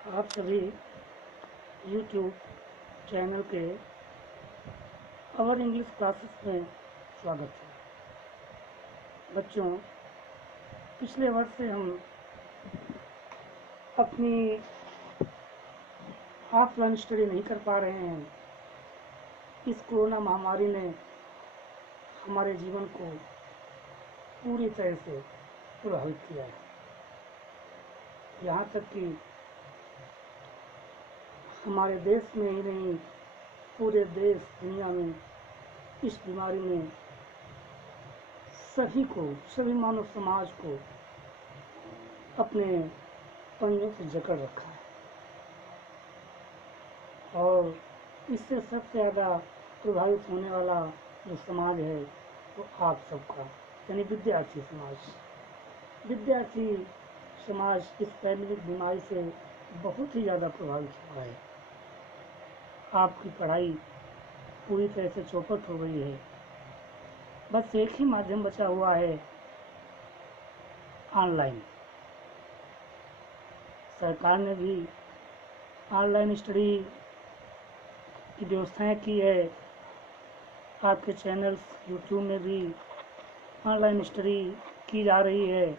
आप सभी YouTube channel के अवर इंग्लिश क्लासेस में स्वागत है। बच्चों, पिछले वर्ष से हम अपनी ऑफलाइन स्टडी नहीं कर पा रहे हैं। इस कोरोना महामारी ने हमारे जीवन को पूरी तरह से प्रभावित किया है। यहाँ तक कि हमारे देश में ही नहीं, पूरे देश दुनिया में इस बीमारी ने सभी मानव समाज को अपने पंजों से जकड़ रखा है। और इससे सबसे ज़्यादा प्रभावित होने वाला जो समाज है वो आप सबका, यानी विद्यार्थी समाज। विद्यार्थी समाज इस पैंडेमिक बीमारी से बहुत ही ज़्यादा प्रभावित हुआ है। आपकी पढ़ाई पूरी तरह से चौपट हो गई है। बस एक ही माध्यम बचा हुआ है, ऑनलाइन। सरकार ने भी ऑनलाइन स्टडी की व्यवस्थाएं की है। आपके चैनल्स यूट्यूब में भी ऑनलाइन स्टडी की जा रही है।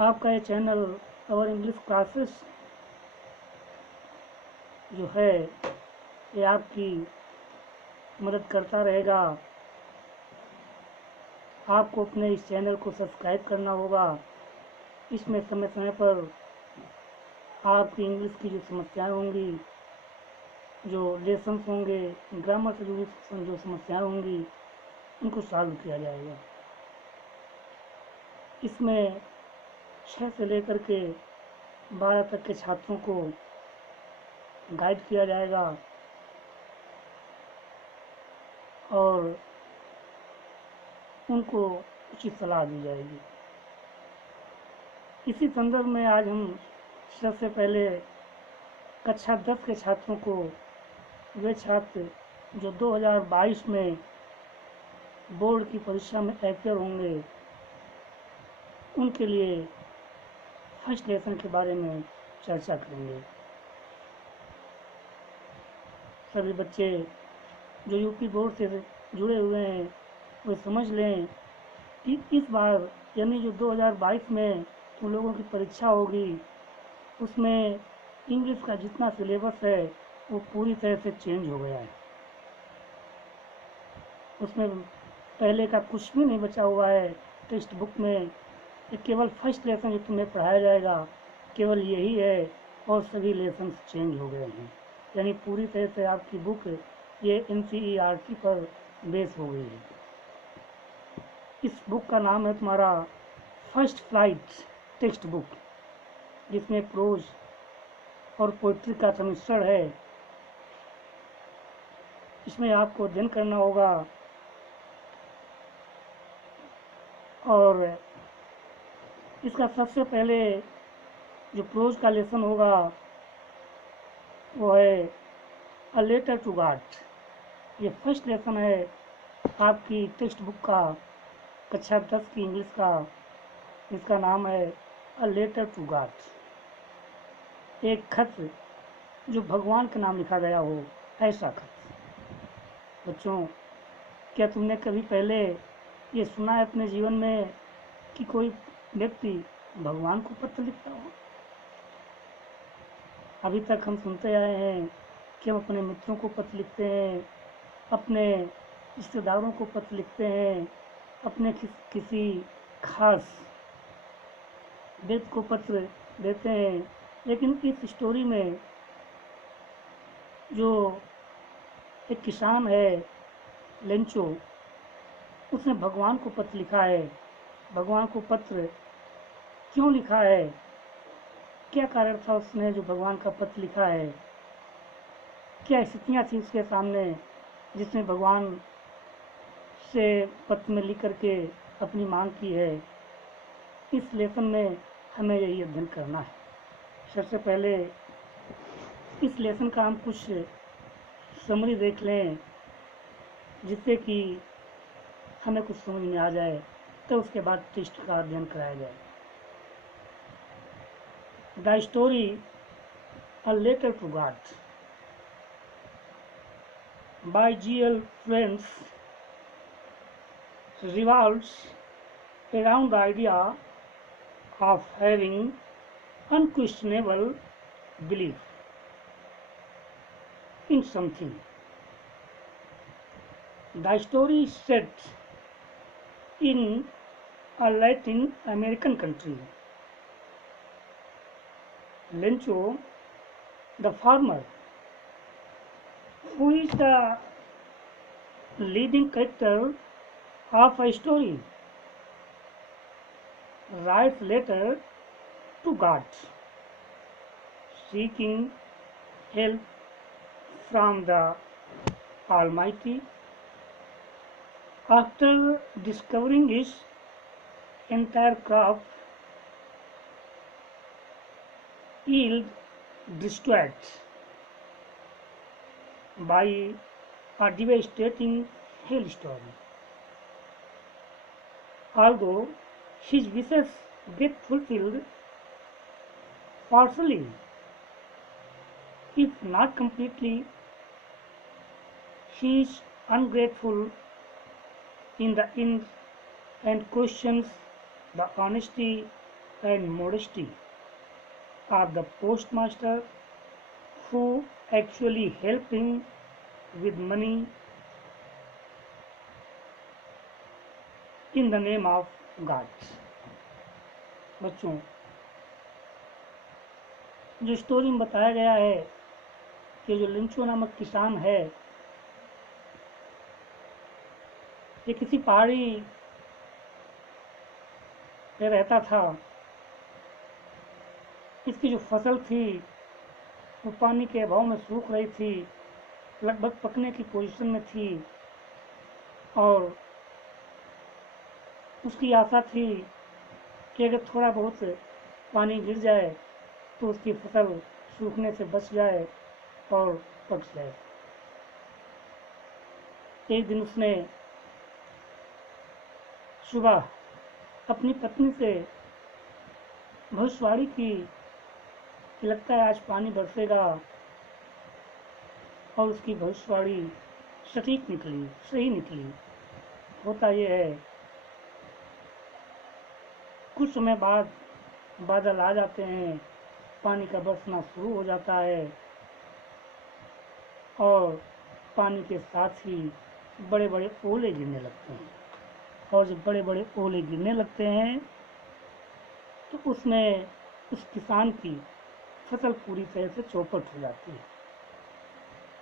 आपका ये चैनल अवर इंग्लिश क्लासेस जो है ये आपकी मदद करता रहेगा। आपको अपने इस चैनल को सब्सक्राइब करना होगा। इसमें समय समय पर आपकी इंग्लिश की जो समस्याएं होंगी, जो लेसन्स होंगे, ग्रामर से जुड़ी जो समस्याएं होंगी, उनको सॉल्व किया जाएगा। इसमें 6 से लेकर के 12 तक के छात्रों को गाइड किया जाएगा और उनको उचित सलाह दी जाएगी। इसी संदर्भ में आज हम सबसे पहले कक्षा 10 के छात्रों को, वे छात्र जो 2022 में बोर्ड की परीक्षा में अपियर होंगे, उनके लिए फर्स्ट लेसन के बारे में चर्चा करेंगे। सभी बच्चे जो यूपी बोर्ड से जुड़े हुए हैं वो समझ लें कि इस बार यानी जो 2022 में उन लोगों की परीक्षा होगी, उसमें इंग्लिश का जितना सिलेबस है वो पूरी तरह से चेंज हो गया है। उसमें पहले का कुछ भी नहीं बचा हुआ है। टेक्स्ट बुक में केवल फर्स्ट लेसन जो तुम्हें पढ़ाया जाएगा केवल यही है, और सभी लेसन चेंज हो गए हैं। यानी पूरी तरह से आपकी बुक ये NCERT पर बेस हो गई है। इस बुक का नाम है तुम्हारा फर्स्ट फ्लाइट टेक्स्ट बुक, जिसमें प्रोज और पोइट्री का सम्मिश्रण है। इसमें आपको अध्ययन करना होगा और इसका सबसे पहले जो प्रोज का लेसन होगा वो है अ लेटर टू गॉड। ये फर्स्ट लेसन है आपकी टेक्स्ट बुक का, कक्षा 10 की इंग्लिश का। इसका नाम है अ लेटर टू गॉड। एक खत जो भगवान के नाम लिखा गया हो, ऐसा खत। बच्चों, क्या तुमने कभी पहले ये सुना है अपने जीवन में कि कोई व्यक्ति भगवान को पत्र लिखता हो? अभी तक हम सुनते आए हैं कि हम अपने मित्रों को पत्र लिखते हैं, अपने रिश्तेदारों को पत्र लिखते हैं, अपने किसी खास व्यक्ति को पत्र देते हैं। लेकिन इस स्टोरी में जो एक किसान है लेंचो, उसने भगवान को पत्र लिखा है। भगवान को पत्र क्यों लिखा है, क्या कारण था उसने जो भगवान का पत्र लिखा है, क्या स्थितियाँ थी उसके सामने जिसने भगवान से पत्र में लिख करके अपनी मांग की है। इस लेसन में हमें यही अध्ययन करना है। सबसे पहले इस लेसन का हम कुछ समरी देख लें, जिससे कि हमें कुछ समझ में आ जाए, तो उसके बाद टेस्ट का अध्ययन कराया जाए। The story A Letter to God by G.L. Friends revolves around the idea of having unquestionable belief in something. The story is set in a Latin American country. Lencho, the farmer, who is the leading character of a story, writes letter to God, seeking help from the Almighty. After discovering his entire crop yield destroyed by a devastating hailstorm. Although his wishes get fulfilled partially, if not completely, he is ungrateful in the end and questions the honesty and modesty of the postmaster who actually helped him with money in the name of God. बच्चों, जो story में बताया गया है कि जो लिंचो नामक किसान है, ये किसी पहाड़ी पे रहता था। इसकी जो फसल थी वो पानी के अभाव में सूख रही थी, लगभग पकने की पोजीशन में थी और उसकी आशा थी कि अगर थोड़ा बहुत पानी गिर जाए तो उसकी फसल सूखने से बच जाए और पक जाए। एक दिन उसने सुबह अपनी पत्नी से भविष्यवाणी की कि लगता है आज पानी बरसेगा, और उसकी भविष्यवाणी सटीक निकली, सही निकली। होता यह है, कुछ समय बाद बादल आ जाते हैं, पानी का बरसना शुरू हो जाता है और पानी के साथ ही बड़े बड़े ओले गिरने लगते हैं। और जब बड़े बड़े ओले गिरने लगते हैं तो उसमें उस किसान की फसल पूरी तरह से चौपट हो जाती है।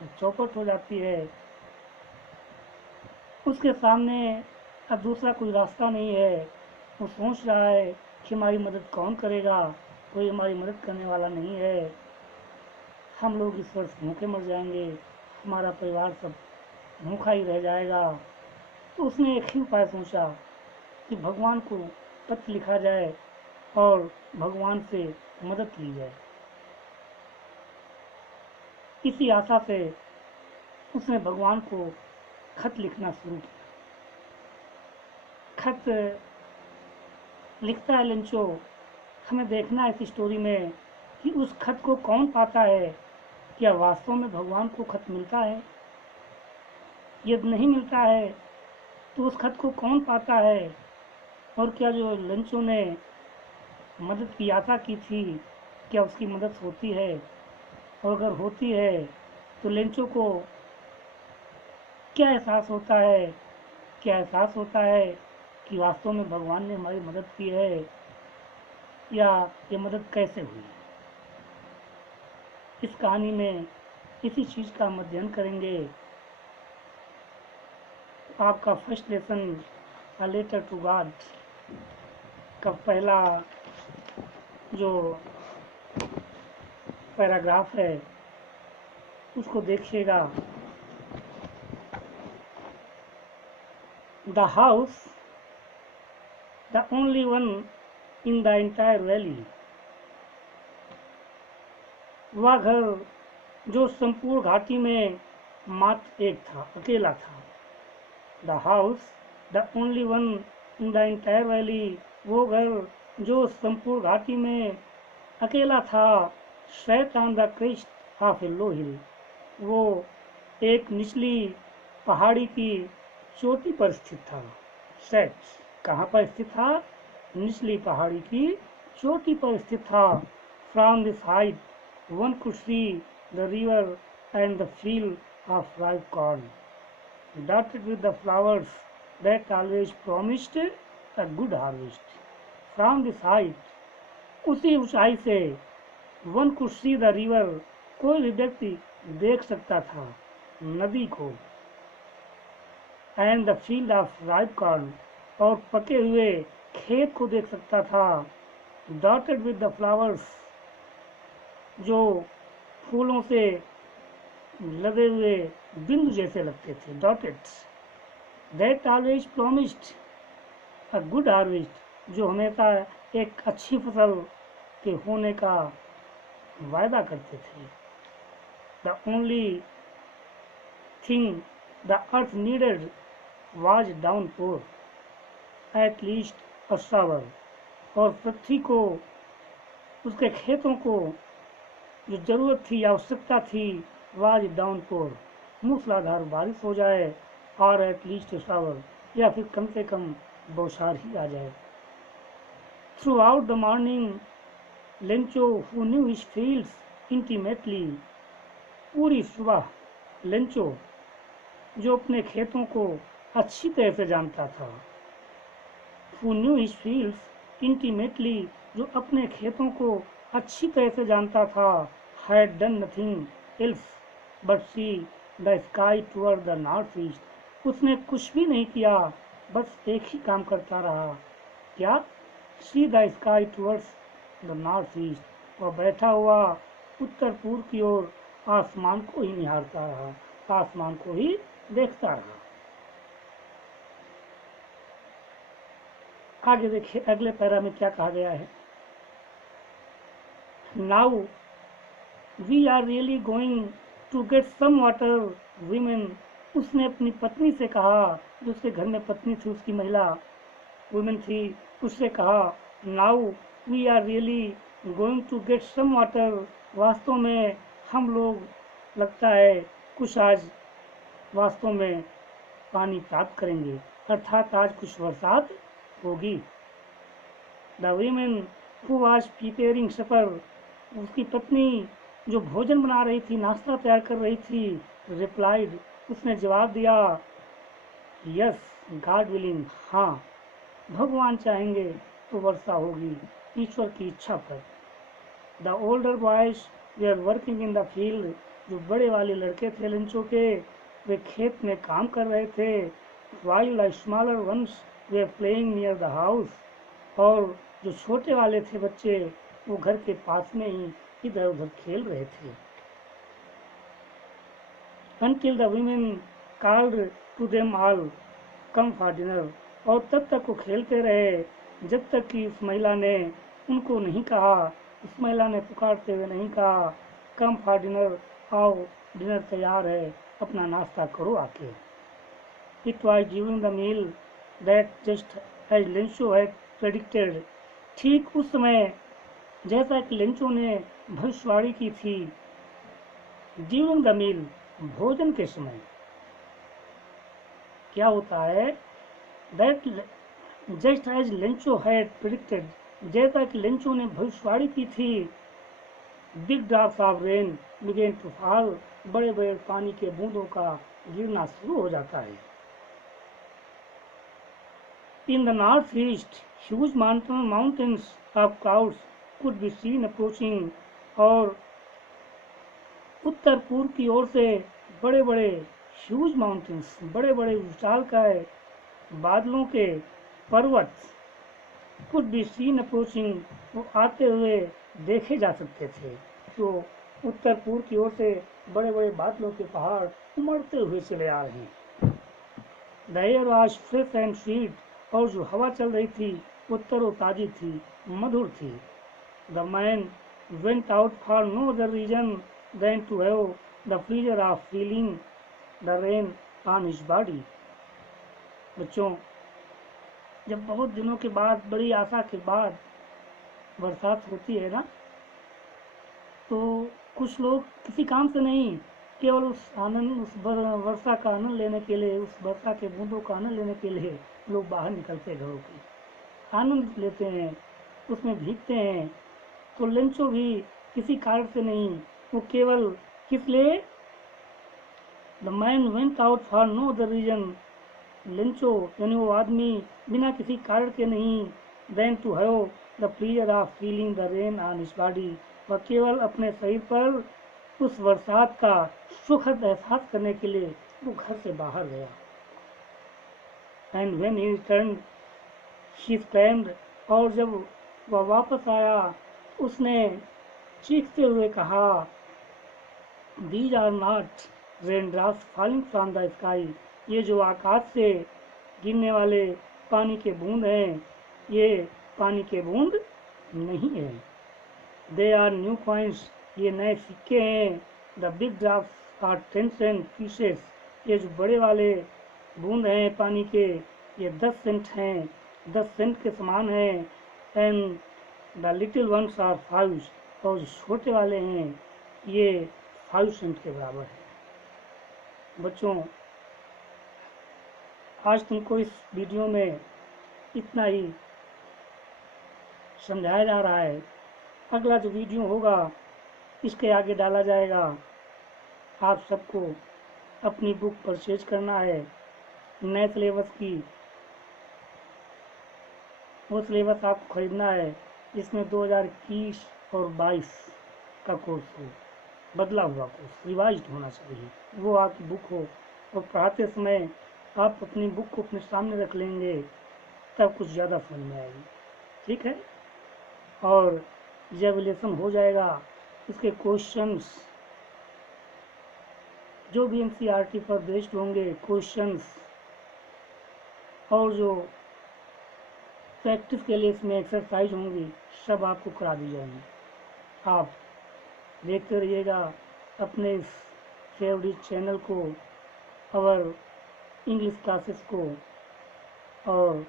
जब चौपट हो जाती है, उसके सामने अब दूसरा कोई रास्ता नहीं है। वो सोच रहा है कि हमारी मदद कौन करेगा, कोई हमारी मदद करने वाला नहीं है, हम लोग इस वर्ष भूखे मर जाएंगे, हमारा परिवार सब भूखा ही रह जाएगा। तो उसने एक ही उपाय सोचा कि भगवान को पत्र लिखा जाए और भगवान से मदद ली जाए। इसी आशा से उसने भगवान को खत लिखना शुरू किया। खत लिखता है लिंचो। हमें देखना है इस स्टोरी में कि उस खत को कौन पाता है। क्या वास्तव में भगवान को खत मिलता है? यदि नहीं मिलता है तो उस खत को कौन पाता है? और क्या जो लिंचो ने मदद की आशा की थी, क्या उसकी मदद होती है? और अगर होती है तो लिंचो को क्या एहसास होता है? क्या एहसास होता है कि वास्तव में भगवान ने हमारी मदद की है, या ये मदद कैसे हुई? इस कहानी में इसी चीज़ का हम अध्ययन करेंगे। आपका first lesson a letter to God का पहला जो पैराग्राफ है उसको देखिएगा। The house, the only one in the entire valley, वह घर जो संपूर्ण घाटी में मात्र एक था, अकेला था। The house, the only one in the entire valley, वो घर जो संपूर्ण घाटी में अकेला था, sat on the crest of a low hill. वो एक निचली पहाड़ी की चोटी पर स्थित था। sat कहाँ पर स्थित था? निचली पहाड़ी की चोटी पर स्थित था। From this height, one could see the river and the field of ripe corn, dotted with the flowers that always promised a good harvest. From this height, उसी ऊंचाई से one could see the river, कोई भी व्यक्ति देख सकता था नदी को, and the field of ripe corn, और पके हुए खेत को देख सकता था, डॉटेड विद द फ्लावर्स, जो फूलों से लदे हुए बिंदु जैसे लगते थे, dotted, that always promised a good harvest, जो हमेशा एक अच्छी फसल के होने का वायदा करते थे। The only thing the earth needed was downpour, at least a shower, और पृथ्वी को, उसके खेतों को जो जरूरत थी, आवश्यकता थी, वाज डाउनपोर, मूसलाधार बारिश हो जाए, और एट लीस्ट अ शावर, या फिर कम से कम बौछार ही आ जाए। Through out the morning Lencho who knew his fields intimately, पूरी सुबह लेंचो जो अपने खेतों को अच्छी तरह से जानता था, who knew his fields intimately, जो अपने खेतों को अच्छी तरह से जानता था, had done nothing else but see the sky toward the north east, उसने कुछ भी नहीं किया, बस एक ही काम करता रहा, क्या? See the sky towards the north east, वह बैठा हुआ उत्तर पूर्व की ओर आसमान को ही निहारता रहा, आसमान को ही देखता रहा। आगे देखिए अगले पैरा में क्या कहा गया है। Now we are really going to get some water women, उसने अपनी पत्नी से कहा, जो उसके घर में पत्नी थी, उसकी महिला वुमेन थी, उससे कहा, now we are really going to get some water, वास्तव में हम लोग लगता है कुछ आज वास्तव में पानी प्राप्त करेंगे, अर्थात आज कुछ बरसात होगी। The women who was preparing supper, उसकी पत्नी जो भोजन बना रही थी, नाश्ता तैयार कर रही थी, रिप्लाइड, उसने जवाब दिया, यस गॉड विलिंग, हाँ भगवान चाहेंगे तो वर्षा होगी, ईश्वर की इच्छा पर। The older boys they are working in the field, जो बड़े वाले लड़के थे लेंचो के, वे खेत में काम कर रहे थे, while the smaller ones they are playing near the house, और जो छोटे वाले थे बच्चे, वो घर के पास में ही इधर उधर खेल रहे थे। Until the women called to them all, come for dinner, और तब तक वो खेलते रहे जब तक कि उस महिला ने उनको नहीं कहा, उस महिला ने पुकारते हुए नहीं कहा, कम फॉर डिनर, आओ डिनर तैयार है, अपना नाश्ता करो आके। It was during the meal that just as Lencho had predicted, ठीक उस समय जैसा कि लेंचो ने भविष्यवाणी की थी, ड्यूरिंग द मील, भोजन के समय क्या होता है, that just as Lencho had predicted, जैसा कि लेंचो ने भविष्यवाणी की थी, big drops of rain began to fall, बड़े बड़े पानी के बूंदों का गिरना शुरू हो जाता है। In the north east huge mountains of clouds could be seen approaching, और उत्तर पूर्व की ओर से बड़े बड़े ह्यूज माउंटेन्स, बड़े बड़े विशालकाय बादलों के पर्वत, कुड बी सीन अप्रोचिंग, वो आते हुए देखे जा सकते थे, तो उत्तर पूर्व की ओर से बड़े बड़े बादलों के पहाड़ उमड़ते हुए चले आ रहे हैं। The air was fresh and sweet, और जो हवा चल रही थी वो तरोताजी थी, मधुर थी। The man went out for no other reason than to have the pleasure of feeling the rain on his body. बच्चों, जब बहुत दिनों के बाद, बड़ी आशा के बाद बरसात होती है ना, तो कुछ लोग किसी काम से नहीं, केवल उस वर्षा का आनंद लेने के लिए, उस वर्षा के बूंदों का आनंद लेने के लिए लोग बाहर निकलते हैं, घरों के आनंद लेते हैं, उसमें भीगते हैं। तो लेंचो भी किसी कारण से नहीं, वो केवल किस लिए, the man went out for no other reason, Lencho यानी वो आदमी बिना किसी कारण के नहीं, than to have the pleasure of feeling the rain on his body, वह केवल अपने शरीर पर उस बरसात का सुखद एहसास करने के लिए वो घर से बाहर गया। And when he return he exclaimed, और जब वह वापस आया उसने चीखते हुए कहा, these are not raindrops falling from the sky, ये जो आकाश से गिरने वाले पानी के बूंद हैं, ये पानी के बूंद नहीं है। दे आर न्यू कॉइन्स, ये नए सिक्के हैं। The big drops are 10 cent pieces, ये जो बड़े वाले बूंद हैं पानी के, ये 10 सेंट हैं, 10 सेंट के समान हैं। And the little ones are 5, और जो छोटे वाले हैं ये 5 सेंट के बराबर है। बच्चों, आज तुमको इस वीडियो में इतना ही समझाया जा रहा है। अगला जो वीडियो होगा इसके आगे डाला जाएगा। आप सबको अपनी बुक परचेज करना है नए सिलेबस की, वो सिलेबस आपको खरीदना है जिसमें 2021 और 22 का कोर्स हो, बदला हुआ कोर्स, रिवाइज्ड होना चाहिए, वो आपकी बुक हो। और पढ़ाते समय आप अपनी बुक को अपने सामने रख लेंगे तब कुछ ज़्यादा समझ में आएगी, ठीक है। और जब रिलेशन हो जाएगा इसके क्वेश्चंस जो भी एनसीईआरटी पर बेस्ड होंगे क्वेश्चंस, और जो प्रैक्टिस के लिए इसमें एक्सरसाइज होंगी, सब आपको करा दी जाएंगी। आप देखते रहिएगा अपने इस फेवरेट चैनल को और इंग्लिश क्लासेस को, और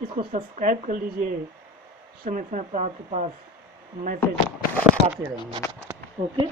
इसको सब्सक्राइब कर लीजिए। समय समय पर आपके पास मैसेज आते रहेंगे। ओके।